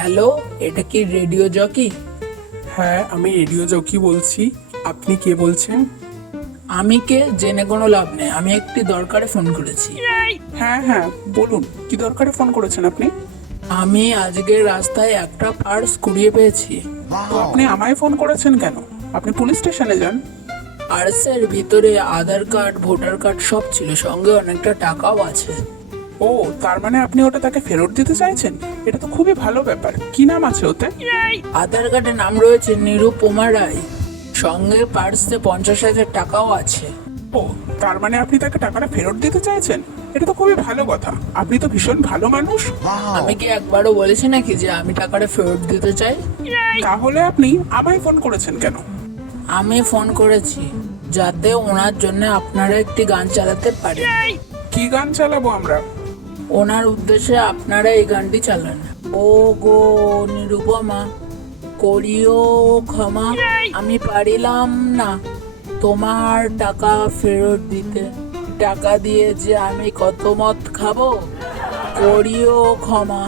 Hello, এটা কি radio jockey? হ্যাঁ, আমি রেডিও জকি বলছি। আপনি কে বলছেন? আমি কে জেনে কোনো লাভ নেই, আমি একটি দরকারে ফোন করেছি। হ্যাঁ হ্যাঁ, বলুন কি দরকারে ফোন করেছেন আপনি? আমি আজকে রাস্তায় একটা পার্স কুড়িয়ে পেয়েছি। তো আপনি আমায় ফোন করেছেন কেন? আপনি পুলিশ স্টেশনে যান। পার্সের ভিতরে আধার কার্ড, ভোটার কার্ড সব ছিল, সঙ্গে অনেকটা টাকাও আছে। ও, তার মানে আপনি ওটা তাকে ফেরত দিতে চাইছেন? এটা তো খুবই ভালো ব্যাপার। কি নাম আছে ওতে? আধার কার্ডে নাম রয়েছে নিরুপমা রায়, সঙ্গে পার্সে 50,000 টাকাও আছে। ও, তার মানে আপনি তাকে টাকাটা ফেরত দিতে চাইছেন? এটা তো খুবই ভালো কথা। আপনি তো ভীষণ ভালো মানুষ। আমি কি একবারও বলেছি নাকি যে আমি টাকাটা ফেরত দিতে চাই? তাহলে আপনি আমায় ফোন করেছেন কেন? আমি ফোন করেছি যাতে ওনার জন্য আপনারা একটি গান চালাতে পারেন। কি গান চালাবো আমরা? ওনার উদ্দেশ্যে আপনারা এই গানটি চালান। ও গো নিরুপমা, করিও ক্ষমা, আমি পারিলাম না তোমার টাকা ফেরত দিতে। টাকা দিয়ে যে আমি কত মদ খাবো, করিও ক্ষমা।